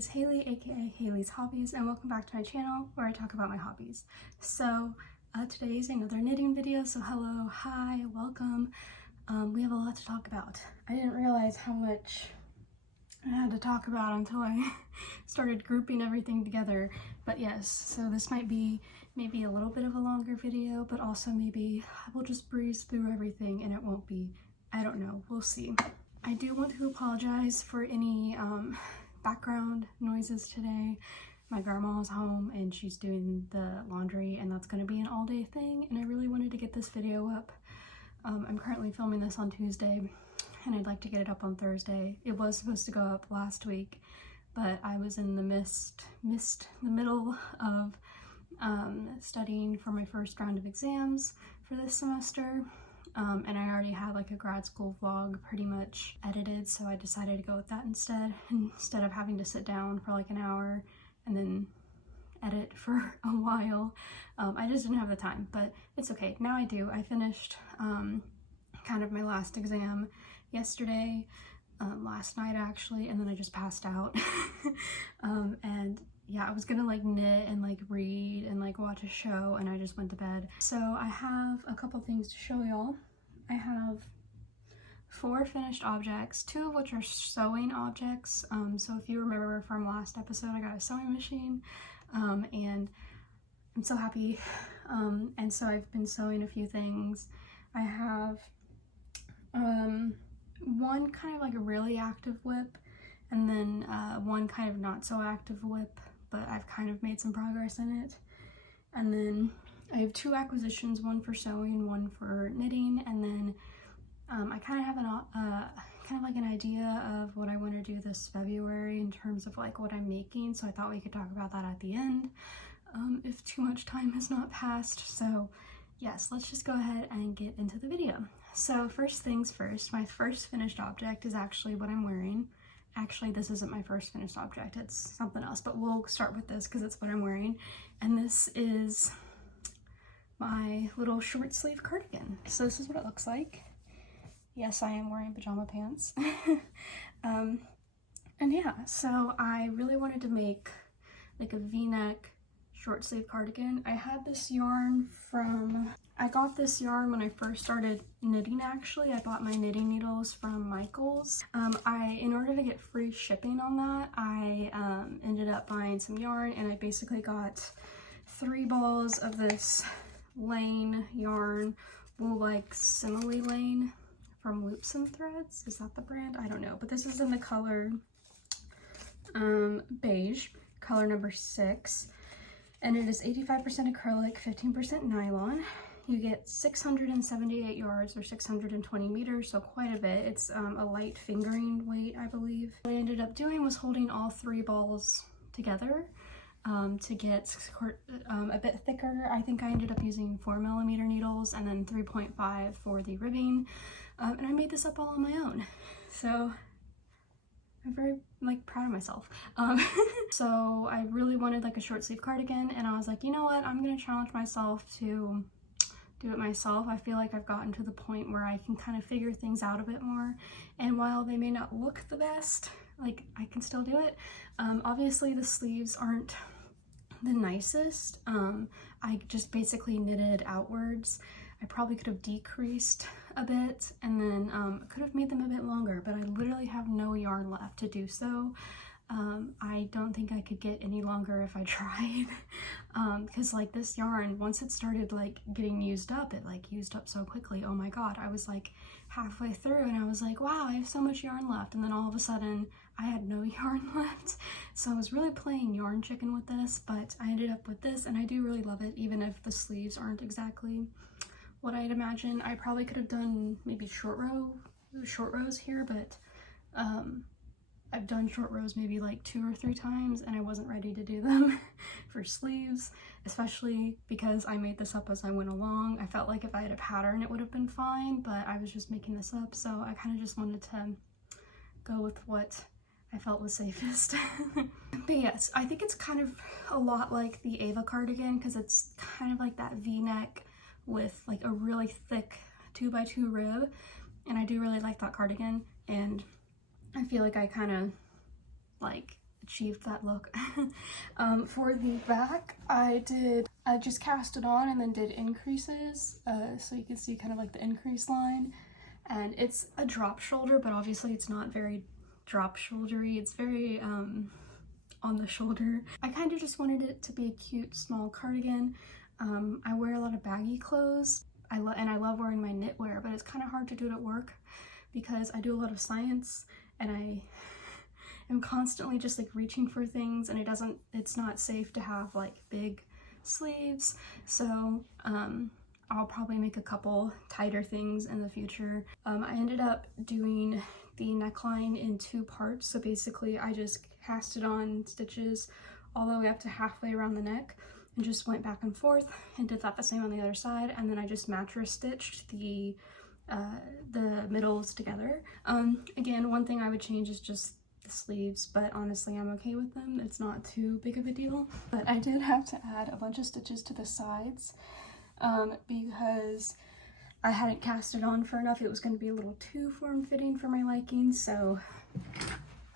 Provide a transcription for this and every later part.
is Hailey, aka Hailey's Hobbies, and welcome back to my channel where I talk about my hobbies. So today is another knitting video, so hello, hi, welcome. We have a lot to talk about. I didn't realize how much I had to talk about until I started grouping everything together, but yes, so this might be maybe a little bit of a longer video, but also maybe I will just breeze through everything and it won't be, I don't know, we'll see. I do want to apologize for any background noises today. My grandma's home and she's doing the laundry, and that's going to be an all-day thing, and I really wanted to get this video up. I'm currently filming this on Tuesday and I'd like to get it up on Thursday. It was supposed to go up last week, but I was in the middle of studying for my first round of exams for this semester. And I already had like a grad school vlog pretty much edited, so I decided to go with that instead of having to sit down for like an hour and then edit for a while. I just didn't have the time, but it's okay. Now I do. I finished kind of my last exam yesterday, last night actually, and then I just passed out. And yeah, I was gonna like knit and like read and like watch a show, and I just went to bed. So I have a couple things to show y'all. I have 4 finished objects, 2 of which are sewing objects. So if you remember from last episode, I got a sewing machine, and I'm so happy. And so I've been sewing a few things. I have one kind of like a really active whip, and then one kind of not so active whip, but I've kind of made some progress in it. And then I have 2 acquisitions, one for sewing, one for knitting, and then I kind of have an idea of what I want to do this February in terms of like what I'm making, so I thought we could talk about that at the end, if too much time has not passed. So yes, let's just go ahead and get into the video. So first things first, my first finished object is actually what I'm wearing. Actually, this isn't my first finished object, it's something else, but we'll start with this because it's what I'm wearing. And this is my little short sleeve cardigan. So this is what it looks like. Yes, I am wearing pajama pants. And yeah, so I really wanted to make like a v-neck short sleeve cardigan. I had this yarn I got this yarn when I first started knitting actually. I bought my knitting needles from Michael's. In order to get free shipping on that, I ended up buying some yarn, and I basically got 3 balls of this Lane yarn, wool like simile Lane from Loops and Threads. Is that the brand? I don't know, but this is in the color beige, color number 6, and it is 85% acrylic, 15% nylon. You get 678 yards or 620 meters, so quite a bit. It's a light fingering weight, I believe. What I ended up doing was holding all 3 balls together to get a bit thicker. I think I ended up using 4mm needles and then 3.5 for the ribbing, and I made this up all on my own. So I'm very like proud of myself. So I really wanted like a short sleeve cardigan, and I was like, you know what, I'm gonna challenge myself to do it myself. I feel like I've gotten to the point where I can kind of figure things out a bit more, and while they may not look the best, like I can still do it. Obviously the sleeves aren't the nicest. I just basically knitted outwards. I probably could have decreased a bit and then could have made them a bit longer, but I literally have no yarn left to do so. I don't think I could get any longer if I tried, because like this yarn, once it started like getting used up, it like used up so quickly. Oh my god, I was like halfway through and I was like, wow, I have so much yarn left, and then all of a sudden I had no yarn left. So I was really playing yarn chicken with this, but I ended up with this, and I do really love it, even if the sleeves aren't exactly what I'd imagine. I probably could have done maybe short rows here, but I've done short rows maybe like 2 or 3 times, and I wasn't ready to do them for sleeves, especially because I made this up as I went along. I felt like if I had a pattern it would have been fine, but I was just making this up, so I kind of just wanted to go with what I felt was safest. But yes, I think it's kind of a lot like the Ava cardigan, because it's kind of like that v-neck with like a really thick 2x2 rib, and I do really like that cardigan, and I feel like I kind of like achieved that look. For the back, I just cast it on and then did increases, so you can see kind of like the increase line. And it's a drop shoulder, but obviously it's not very drop shouldery. It's very on the shoulder. I kind of just wanted it to be a cute small cardigan. I wear a lot of baggy clothes. I love wearing my knitwear, but it's kind of hard to do it at work because I do a lot of science and I am constantly just like reaching for things, and it's not safe to have like big sleeves. So I'll probably make a couple tighter things in the future. I ended up doing the neckline in 2 parts. So basically I just casted on stitches all the way up to halfway around the neck and just went back and forth and did that the same on the other side. And then I just mattress stitched the middles together. Again, one thing I would change is just the sleeves, but honestly I'm okay with them. It's not too big of a deal. But I did have to add a bunch of stitches to the sides because I hadn't cast it on for enough. It was going to be a little too form-fitting for my liking, so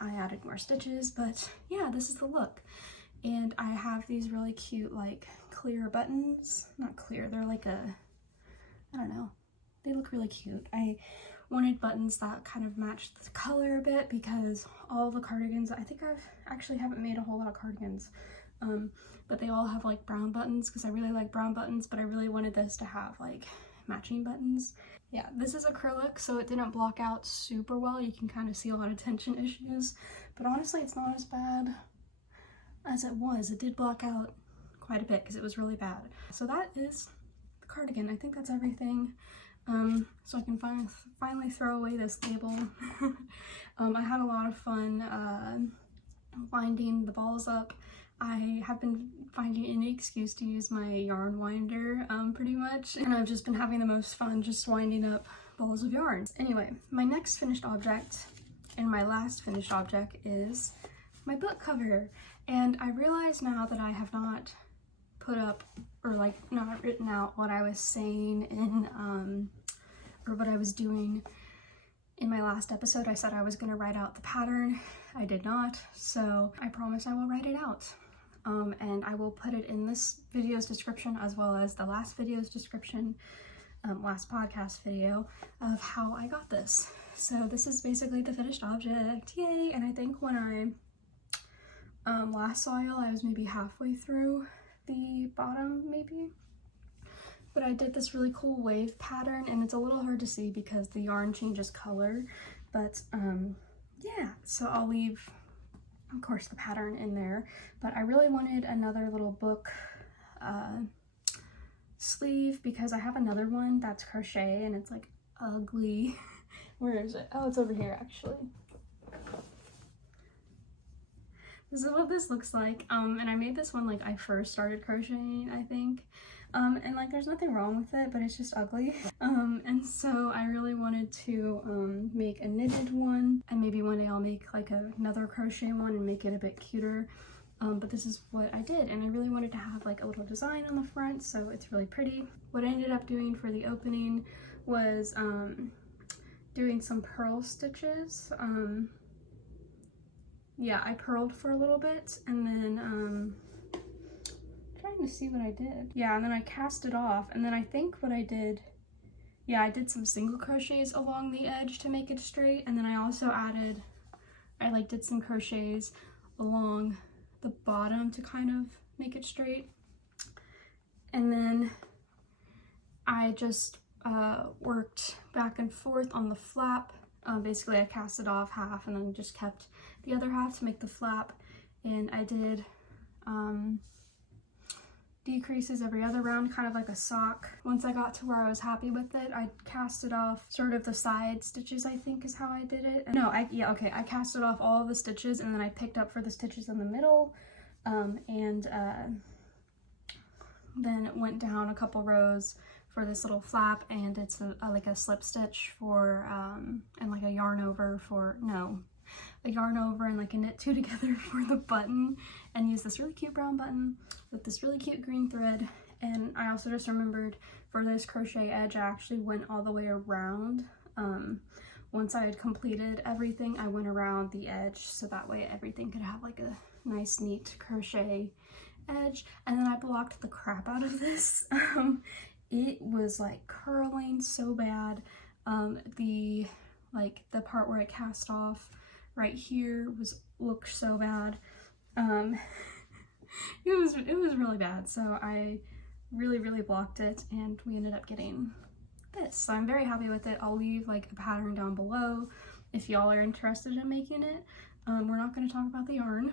I added more stitches. But yeah, this is the look. And I have these really cute like clear buttons. Not clear, they're like I don't know, they look really cute. I wanted buttons that kind of match the color a bit because all the cardigans, I think haven't made a whole lot of cardigans, but they all have like brown buttons because I really like brown buttons, but I really wanted this to have like matching buttons. Yeah, this is acrylic, so it didn't block out super well. You can kind of see a lot of tension issues, but honestly it's not as bad as it was. It did block out quite a bit because it was really bad. So that is the cardigan. I think that's everything. So I can finally throw away this label. I had a lot of fun winding the balls up. I have been finding any excuse to use my yarn winder pretty much, and I've just been having the most fun just winding up balls of yarn. Anyway, my next finished object and my last finished object is my book cover. And I realize now that I have not put up or like not written out what I was saying in or what I was doing in my last episode. I said I was going to write out the pattern. I did not, so I promise I will write it out. And I will put it in this video's description as well as the last video's description, last podcast video, of how I got this. So this is basically the finished object, yay! And I think when I last saw y'all, I was maybe halfway through the bottom maybe, but I did this really cool wave pattern, and it's a little hard to see because the yarn changes color, but yeah, so I'll leave of course the pattern in there. But I really wanted another little book sleeve because I have another one that's crochet and it's like ugly. Where is it? Oh, it's over here actually. This is what this looks like, and I made this one like I first started crocheting, I think, and like there's nothing wrong with it, but it's just ugly, and so I really wanted to make a knitted one, and maybe one day I'll make like another crochet one and make it a bit cuter, but this is what I did, and I really wanted to have like a little design on the front, so it's really pretty. What I ended up doing for the opening was doing some purl stitches. Yeah, I purled for a little bit, and then trying to see what I did. Yeah, and then I cast it off, and then I think what I did, yeah, I did some single crochets along the edge to make it straight, and then I also added, I like did some crochets along the bottom to kind of make it straight. And then I just worked back and forth on the flap. Basically I cast it off half and then just kept the other half to make the flap, and I did decreases every other round, kind of like a sock. Once I got to where I was happy with it, I cast it off sort of the side stitches, I think is how I did it. No, I cast it off all of the stitches, and then I picked up for the stitches in the middle, and then went down a couple rows for this little flap, and it's like a slip stitch for and like a yarn over for a yarn over and like a knit two together for the button, and use this really cute brown button with this really cute green thread. And I also just remembered for this crochet edge I actually went all the way around once I had completed everything, I went around the edge so that way everything could have like a nice neat crochet edge. And then I blocked the crap out of this. It was like curling so bad. The part where it cast off right here looked so bad. It was really bad, so I really blocked it, and we ended up getting this. So I'm very happy with it. I'll leave like a pattern down below if y'all are interested in making it. We're not going to talk about the yarn.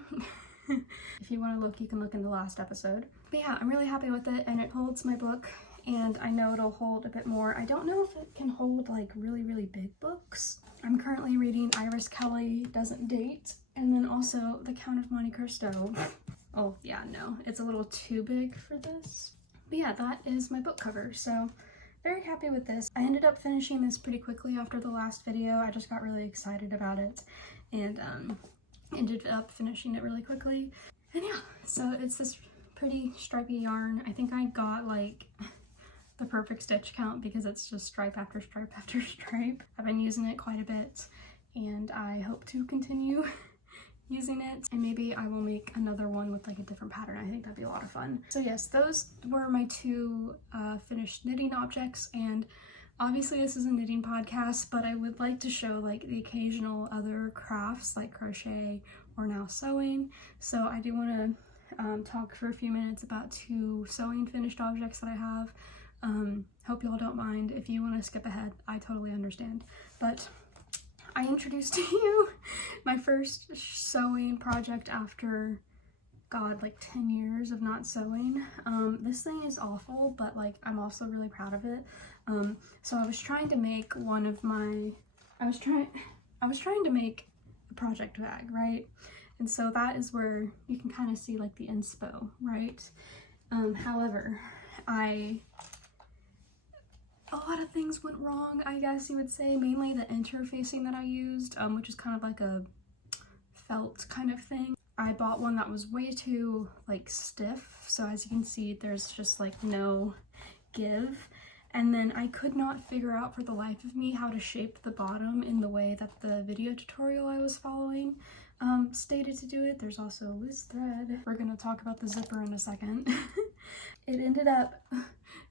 If you want to look, you can look in the last episode. But yeah, I'm really happy with it, and it holds my book, and I know it'll hold a bit more. I don't know if it can hold like really big books. I'm currently reading Iris Kelly Doesn't Date, and then also The Count of Monte Cristo. Oh yeah, no, it's a little too big for this. But yeah, that is my book cover, so very happy with this. I ended up finishing this pretty quickly after the last video. I just got really excited about it, and ended up finishing it really quickly. And yeah, so it's this pretty stripy yarn. I think I got like the perfect stitch count because it's just stripe after stripe after stripe. I've been using it quite a bit, and I hope to continue using it, and maybe I will make another one with like a different pattern. I think that'd be a lot of fun. So yes, those were my two finished knitting objects, and obviously this is a knitting podcast, but I would like to show like the occasional other crafts like crochet or now sewing. So I do want to talk for a few minutes about two sewing finished objects that I have. Hope y'all don't mind. If you want to skip ahead, I totally understand. But I introduced to you my first sewing project after, God, like 10 years of not sewing. This thing is awful, but like I'm also really proud of it. So I was trying to make I was trying to make a project bag, right? And so that is where you can kind of see like the inspo, right? However, a lot of things went wrong, I guess you would say, mainly the interfacing that I used, which is kind of like a felt kind of thing. I bought one that was way too like stiff, so as you can see there's just like no give, and then I could not figure out for the life of me how to shape the bottom in the way that the video tutorial I was following stated to do it. There's also loose thread. We're gonna talk about the zipper in a second. It ended up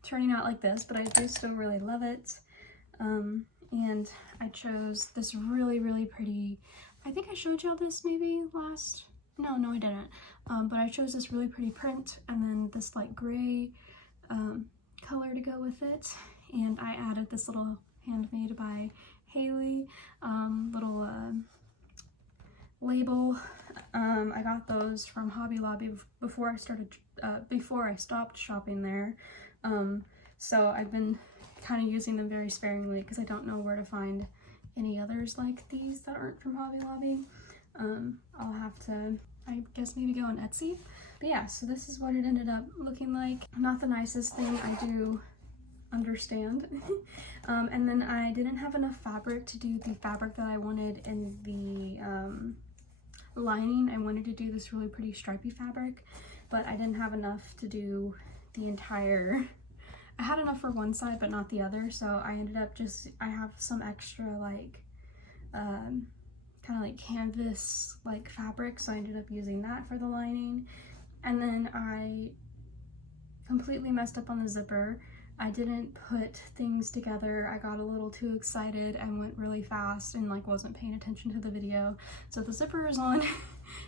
turning out like this, but I do still really love it. And I chose this really pretty, I think I showed y'all this maybe last, no I didn't, but I chose this really pretty print and then this light gray color to go with it, and I added this little handmade by Hailey little label. I got those from Hobby Lobby before I stopped shopping there. So I've been kind of using them very sparingly because I don't know where to find any others like these that aren't from Hobby Lobby. I'll have to, I guess, maybe go on Etsy. But yeah, so this is what it ended up looking like. Not the nicest thing, I do understand. And then I didn't have enough fabric to do the fabric that I wanted in the lining. I wanted to do this really pretty stripy fabric, but I didn't have enough to do the entire, I had enough for one side but not the other, so I ended up I have some extra like kind of like canvas like fabric, so I ended up using that for the lining. And then I completely messed up on the zipper. I didn't put things together. I got a little too excited and went really fast and like wasn't paying attention to the video. So the zipper is on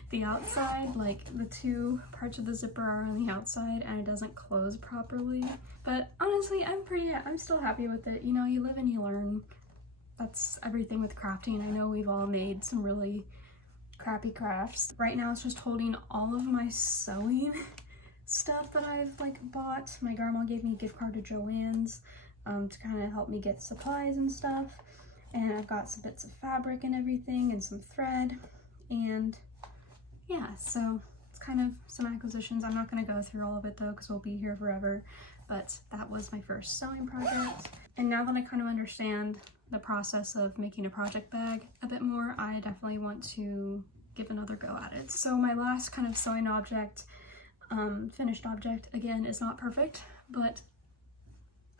the outside, like the two parts of the zipper are on the outside, and it doesn't close properly. But honestly, I'm still happy with it. You know, you live and you learn. That's everything with crafting. I know we've all made some really crappy crafts. Right now it's just holding all of my sewing stuff that I've like bought. My grandma gave me a gift card to Joann's to kind of help me get supplies and stuff, and I've got some bits of fabric and everything and some thread, and yeah, so it's kind of some acquisitions. I'm not going to go through all of it though because we'll be here forever, but that was my first sewing project. And now that I kind of understand the process of making a project bag a bit more, I definitely want to give another go at it. So my last kind of sewing object, finished object, again, is not perfect, but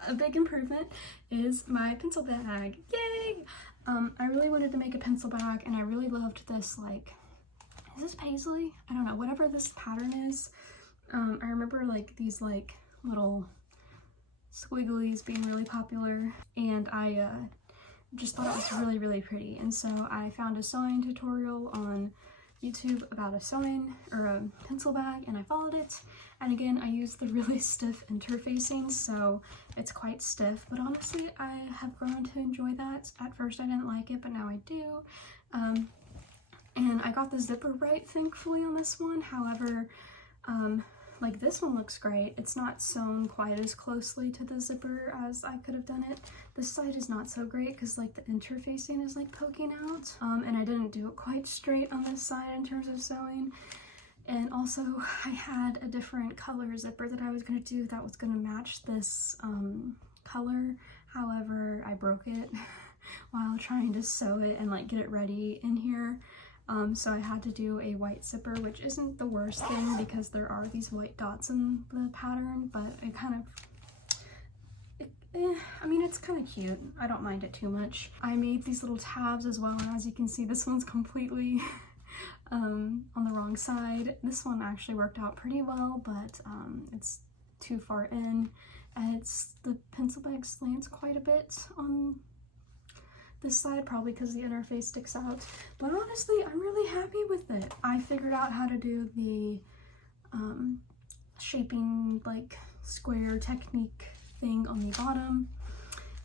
a big improvement is my pencil bag. Yay! I really wanted to make a pencil bag, and I really loved this, like, is this paisley? I don't know, whatever this pattern is. I remember like these like little squigglies being really popular, and I just thought it was really, really pretty. And so I found a sewing tutorial on YouTube about a sewing or a pencil bag, and I followed it. And again, I used the really stiff interfacing, so it's quite stiff, but honestly I have grown to enjoy that. At first I didn't like it, but now I do. And I got the zipper right, thankfully, on this one. However, like this one looks great. It's not sewn quite as closely to the zipper as I could have done it. This side is not so great because like the interfacing is like poking out, and I didn't do it quite straight on this side in terms of sewing. And also I had a different color zipper that I was going to do that was going to match this color. However, I broke it while trying to sew it and like get it ready in here. So I had to do a white zipper, which isn't the worst thing because there are these white dots in the pattern, but it kind of, I mean, it's kind of cute. I don't mind it too much. I made these little tabs as well, and as you can see, this one's completely on the wrong side. This one actually worked out pretty well, but it's too far in, and the pencil bag slants quite a bit on this side, probably because the interface sticks out. But honestly, I'm really happy with it. I figured out how to do the shaping like square technique thing on the bottom,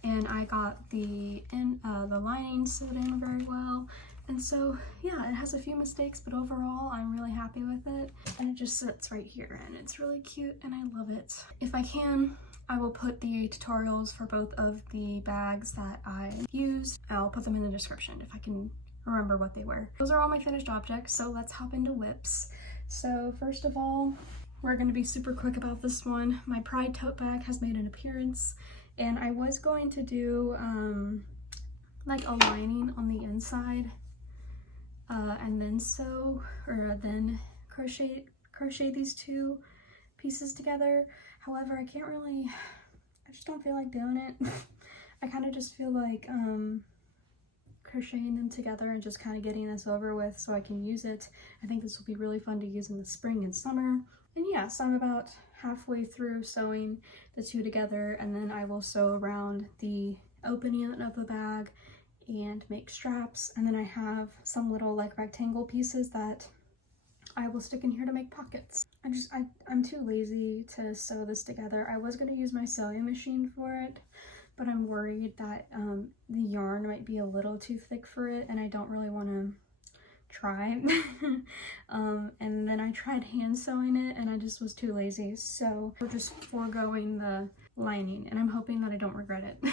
and I got the lining sewed in very well. And so yeah, it has a few mistakes, but overall I'm really happy with it, and it just sits right here and it's really cute and I love it. If I can, I will put the tutorials for both of the bags that I used. I'll put them in the description if I can remember what they were. Those are all my finished objects, so let's hop into whips. So first of all, we're going to be super quick about this one. My Pride tote bag has made an appearance, and I was going to do like a lining on the inside and then sew, or then crochet these two pieces together. However, I just don't feel like doing it. I kind of just feel like crocheting them together and just kind of getting this over with so I can use it. I think this will be really fun to use in the spring and summer. And yeah, so I'm about halfway through sewing the two together, and then I will sew around the opening of the bag and make straps. And then I have some little like rectangle pieces that I will stick in here to make pockets. I'm too lazy to sew this together. I was going to use my sewing machine for it, but I'm worried that the yarn might be a little too thick for it, and I don't really want to try. And then I tried hand sewing it, and I just was too lazy, so we're just foregoing the lining, and I'm hoping that I don't regret it.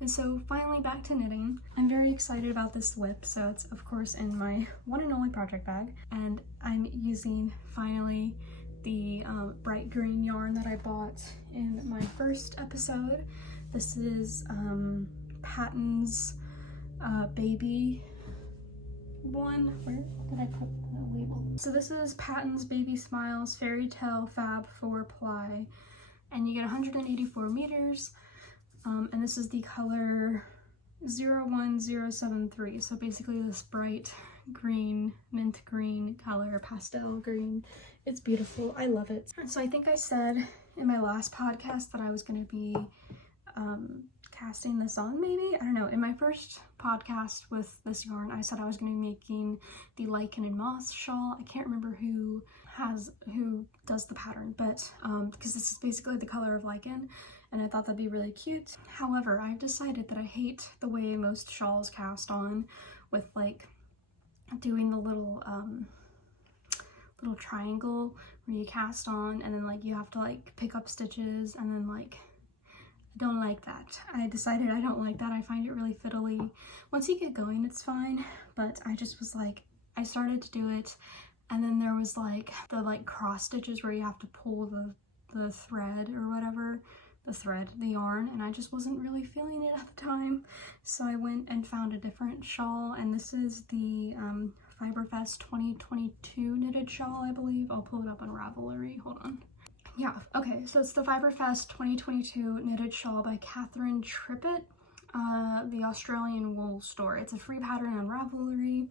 And so finally back to knitting. I'm very excited about this whip. So it's of course in my one and only project bag, and I'm using finally the bright green yarn that I bought in my first episode. This is Patton's baby one. Where did I put the label? So this is Patton's Baby Smiles Fairy Tale Fab 4 Ply, and you get 184 meters. And this is the color 01073, so basically this bright green, mint green color, pastel green. It's beautiful. I love it. So I think I said in my last podcast that I was going to be casting this on, maybe? I don't know. In my first podcast with this yarn, I said I was going to be making the lichen and moss shawl. I can't remember who does the pattern, but because this is basically the color of lichen, and I thought that'd be really cute. However, I've decided that I hate the way most shawls cast on, with like doing the little triangle where you cast on and then like you have to like pick up stitches, and then like I don't like that. I decided I don't like that. I find it really fiddly. Once you get going, it's fine, but I just was like, I started to do it, and then there was like the like cross stitches where you have to pull the thread or whatever, the yarn, and I just wasn't really feeling it at the time. So I went and found a different shawl, and this is the FibreFest 2022 knitted shawl, I believe. I'll pull it up on Ravelry, hold on. Yeah, okay, so it's the FibreFest 2022 knitted shawl by Catherine Trippett. the Australian wool store. It's a free pattern on Ravelry,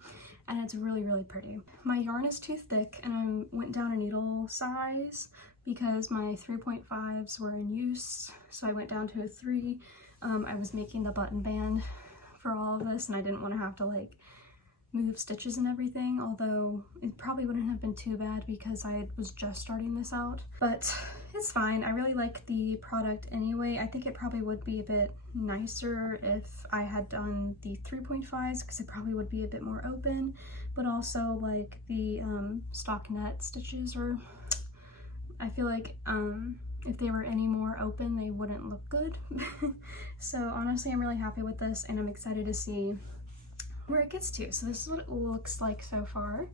and it's really, really pretty. My yarn is too thick, and I went down a needle size because my 3.5s were in use, so I went down to a 3. I was making the button band for all of this, and I didn't want to have to like move stitches and everything, although it probably wouldn't have been too bad because I was just starting this out, but it's fine. I really like the product anyway. I think it probably would be a bit nicer if I had done the 3.5s because it probably would be a bit more open, but also like the stockinette stitches are, I feel like if they were any more open they wouldn't look good. So honestly, I'm really happy with this, and I'm excited to see where it gets to. So this is what it looks like so far.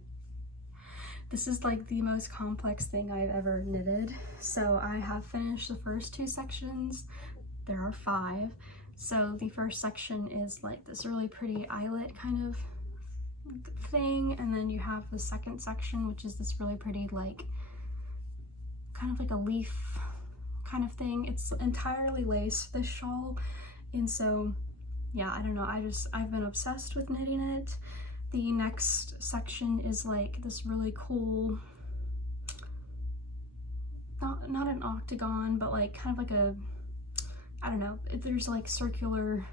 This is like the most complex thing I've ever knitted. So I have finished the first 2 sections. There are 5. So the first section is like this really pretty eyelet kind of thing, and then you have the second section, which is this really pretty like kind of like a leaf kind of thing. It's entirely lace, this shawl, and so yeah, I don't know, I've been obsessed with knitting it. The next section is like this really cool, not an octagon, but like kind of like a, I don't know, there's like circular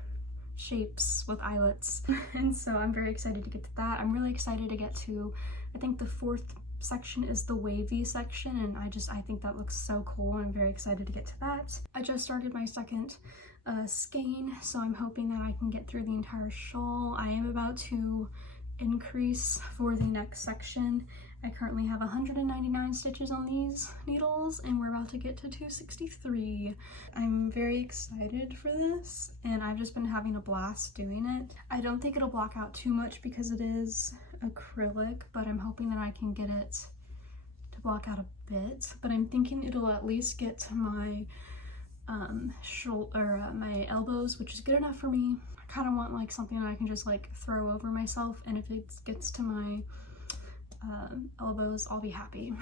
shapes with eyelets. And so I'm very excited to get to that. I'm really excited to get to, I think the 4th section is the wavy section, and I think that looks so cool, and I'm very excited to get to that. I just started my second skein, so I'm hoping that I can get through the entire shawl. I am about to increase for the next section. I currently have 199 stitches on these needles, and we're about to get to 263. I'm very excited for this, and I've just been having a blast doing it. I don't think it'll block out too much because it is acrylic, but I'm hoping that I can get it to block out a bit. But I'm thinking it'll at least get to my my elbows, which is good enough for me. I kind of want like something that I can just like throw over myself, and if it gets to my elbows, I'll be happy.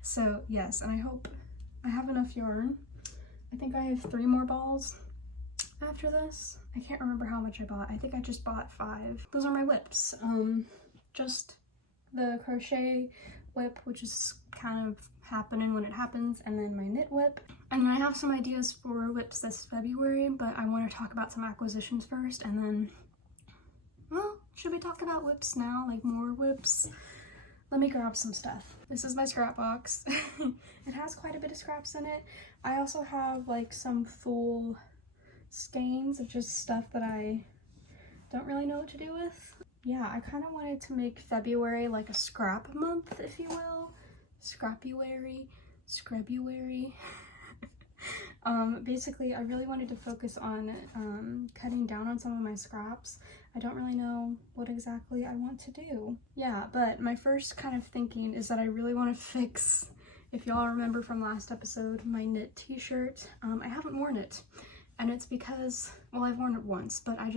So yes, and I hope I have enough yarn. I think I have 3 more balls after this. I can't remember how much I bought. I think I just bought 5. Those are my whips. Just the crochet whip, which is kind of happening when it happens, and then my knit whip. And I have some ideas for whips this February, but I want to talk about some acquisitions first, and then, well, should we talk about whips now? Like more whips? Let me grab some stuff. This is my scrap box. It has quite a bit of scraps in it. I also have like some full skeins of just stuff that I don't really know what to do with. Yeah, I kind of wanted to make February like a scrap month, if you will. Scrapuary, scrabuary. Basically, I really wanted to focus on cutting down on some of my scraps. I don't really know what exactly I want to do. Yeah, but my first kind of thinking is that I really want to fix, if y'all remember from last episode, my knit t-shirt. I haven't worn it, and it's because, well, I've worn it once, but I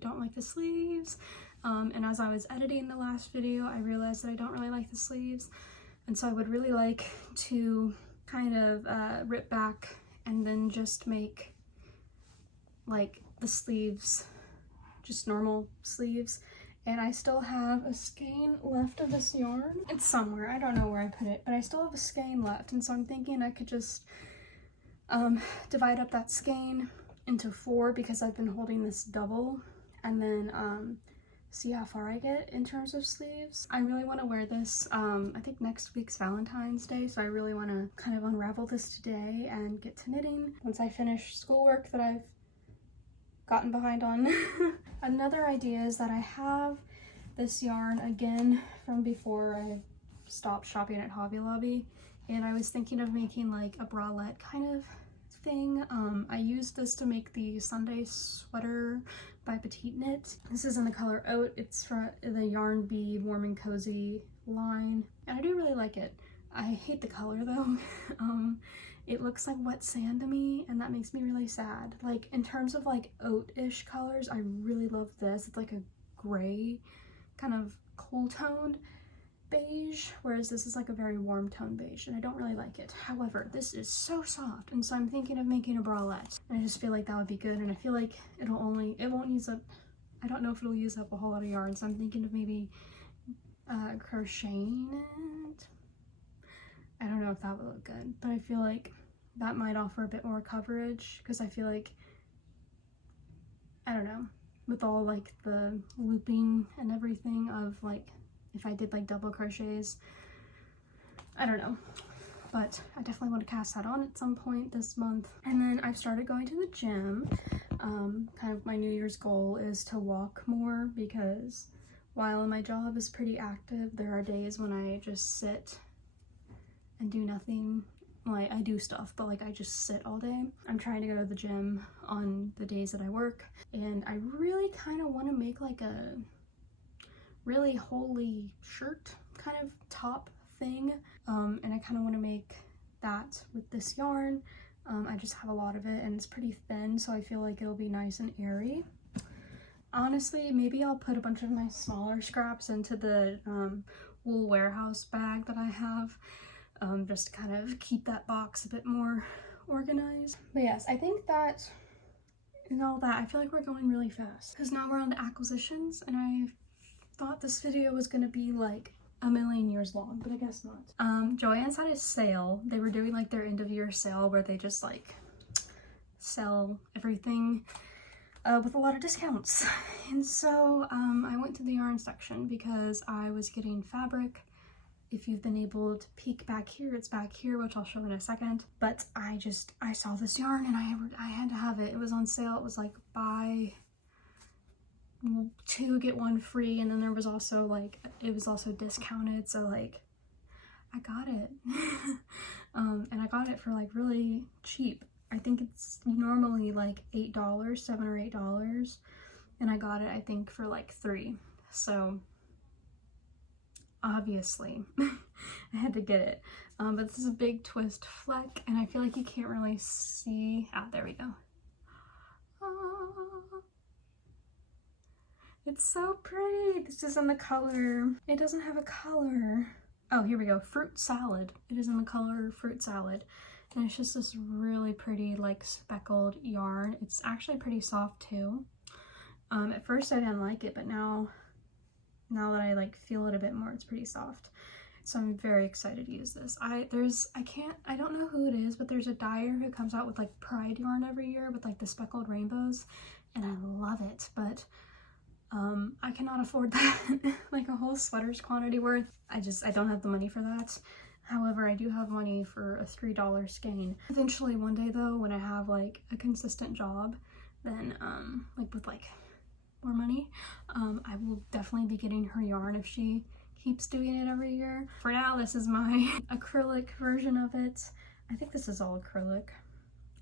don't like the sleeves. And as I was editing the last video, I realized that I don't really like the sleeves, and so I would really like to kind of rip back and then just make like the sleeves just normal sleeves. And I still have a skein left of this yarn. It's somewhere, I don't know where I put it, but I still have a skein left, and so I'm thinking I could just divide up that skein into 4 because I've been holding this double, and then see how far I get in terms of sleeves. I really want to wear this, I think next week's Valentine's Day, so I really want to kind of unravel this today and get to knitting once I finish schoolwork that I've gotten behind on. Another idea is that I have this yarn again from before I stopped shopping at Hobby Lobby, and I was thinking of making like a bralette kind of thing. I used this to make the Sunday sweater by Petite Knit. This is in the color Oat. It's from the Yarn Bee Warm and Cozy line, and I do really like it. I hate the color though. It looks like wet sand to me, and that makes me really sad. Like in terms of like oat-ish colors, I really love this. It's like a gray, kind of cool toned, beige, whereas this is like a very warm tone beige, and I don't really like it. However, this is so soft, and so I'm thinking of making a bralette, and I just feel like that would be good, and I feel like it won't use up, I don't know if it'll use up a whole lot of yarn, so I'm thinking of maybe crocheting it. I don't know if that would look good, but I feel like that might offer a bit more coverage, because I feel like, I don't know, with all like the looping and everything of like, if I did like double crochets, I don't know, but I definitely want to cast that on at some point this month. And then I've started going to the gym. Kind of my New Year's goal is to walk more, because while my job is pretty active, there are days when I just sit and do nothing. Like, I do stuff, but like I just sit all day. I'm trying to go to the gym on the days that I work, and I really kind of want to make like a really holy shirt kind of top thing, and I kind of want to make that with this yarn. I just have a lot of it, and it's pretty thin, so I feel like it'll be nice and airy. Honestly, maybe I'll put a bunch of my smaller scraps into the wool warehouse bag that I have, just to kind of keep that box a bit more organized. But yes, I think that and all that, I feel like we're going really fast, because now we're on to acquisitions, and I thought this video was going to be like a million years long, but I guess not. Joann's had a sale. They were doing like their end of year sale where they just like sell everything with a lot of discounts. And so I went to the yarn section because I was getting fabric. If you've been able to peek back here, it's back here, which I'll show in a second. But I saw this yarn and I had to have it. It was on sale. It was like buy 2 get 1 free, and then there was also like, it was also discounted, so like I got it. And I got it for like really cheap. I think it's normally like $8, $7 or $8, and I got it I think for like $3. So obviously I had to get it. But this is a big twist fleck, and I feel like you can't really see. There we go. It's so pretty. This is in the color, it doesn't have a color. Oh, here we go. Fruit salad. It is in the color fruit salad. And it's just this really pretty like speckled yarn. It's actually pretty soft too. At first I didn't like it, but now that I like feel it a bit more, it's pretty soft. So I'm very excited to use this. I don't know who it is, but there's a dyer who comes out with like Pride yarn every year with like the speckled rainbows, and I love it, but I cannot afford that. Like a whole sweater's quantity worth. I don't have the money for that. However, I do have money for a $3 skein. Eventually one day though, when I have like a consistent job, then like with like more money, I will definitely be getting her yarn if she keeps doing it every year. For now, this is my acrylic version of it. I think this is all acrylic.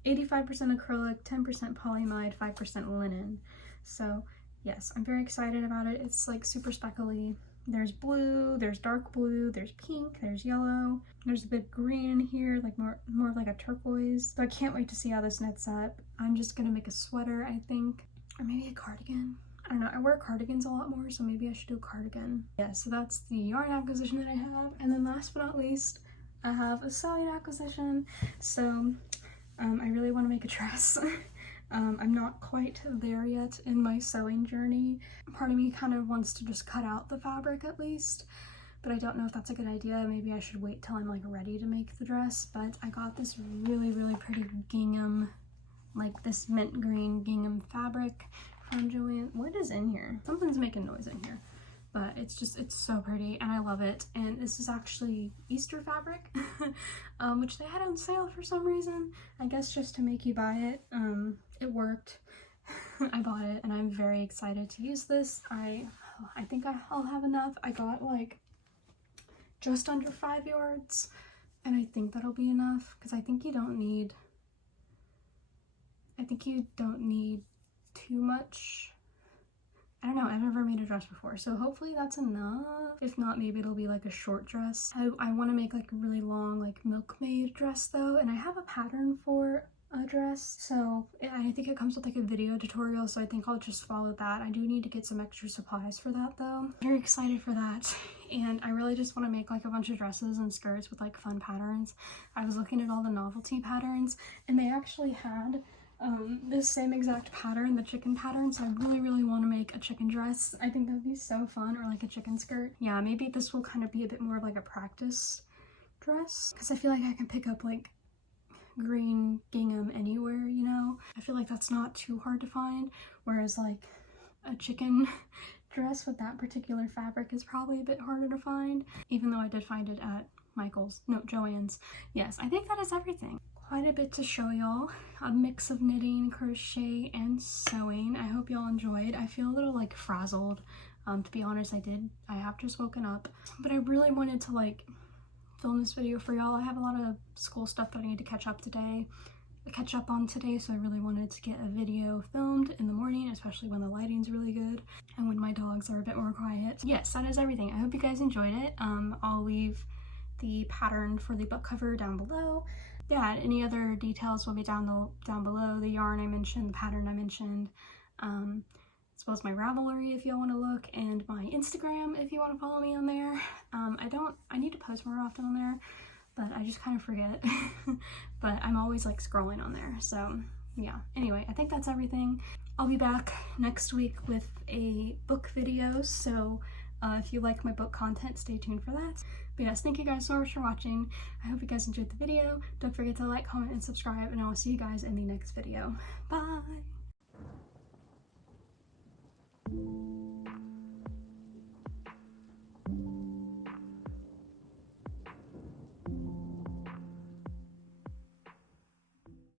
85% acrylic, 10% polyamide, 5% linen. So yes, I'm very excited about it. It's like super speckly. There's blue, there's dark blue, there's pink, there's yellow, there's a bit of green in here, like more of like a turquoise. So I can't wait to see how this knits up. I'm just gonna make a sweater, I think, or maybe a cardigan. I don't know, I wear cardigans a lot more, so maybe I should do a cardigan. Yeah, so that's the yarn acquisition that I have. And then last but not least, I have a sewing acquisition. So I really want to make a dress. I'm not quite there yet in my sewing journey. Part of me kind of wants to just cut out the fabric at least, but I don't know if that's a good idea. Maybe I should wait till I'm like ready to make the dress. But I got this really, really pretty gingham, like this mint green gingham fabric from Joann. What is in here? Something's making noise in here, but it's so pretty and I love it. And this is actually Easter fabric, which they had on sale for some reason. I guess just to make you buy it. It worked. I bought it and I'm very excited to use this. I think I'll have enough. I got like just under 5 yards, and I think that'll be enough, because I think you don't need too much. I don't know, I've never made a dress before, so hopefully that's enough. If not, maybe it'll be like a short dress. I want to make like a really long like milkmaid dress though, and I have a pattern for dress, so I think it comes with like a video tutorial, so I think I'll just follow that. I do need to get some extra supplies for that though. Very excited for that, and I really just want to make like a bunch of dresses and skirts with like fun patterns. I was looking at all the novelty patterns, and they actually had this same exact pattern, the chicken pattern, so I really want to make a chicken dress. I think that would be so fun, or like a chicken skirt. Yeah, maybe this will kind of be a bit more of like a practice dress, because I feel like I can pick up like green gingham anywhere, you know? I feel like that's not too hard to find, whereas like a chicken dress with that particular fabric is probably a bit harder to find, even though I did find it at Joann's. Yes, I think that is everything. Quite a bit to show y'all. A mix of knitting, crochet, and sewing. I hope y'all enjoyed. I feel a little like frazzled. To be honest, I have just woken up, but I really wanted to like film this video for y'all. I have a lot of school stuff that I need to catch up on today, so I really wanted to get a video filmed in the morning, especially when the lighting's really good and when my dogs are a bit more quiet. Yes, that is everything. I hope you guys enjoyed it. I'll leave the pattern for the book cover down below. Yeah, any other details will be down below. The yarn I mentioned, the pattern I mentioned, as well as my Ravelry if y'all want to look, and my Instagram if you want to follow me on there. I need to post more often on there, but I just kind of forget. But I'm always like scrolling on there, so yeah. Anyway, I think that's everything. I'll be back next week with a book video, so if you like my book content, stay tuned for that. But yes, thank you guys so much for watching. I hope you guys enjoyed the video. Don't forget to like, comment, and subscribe, and I will see you guys in the next video. Bye!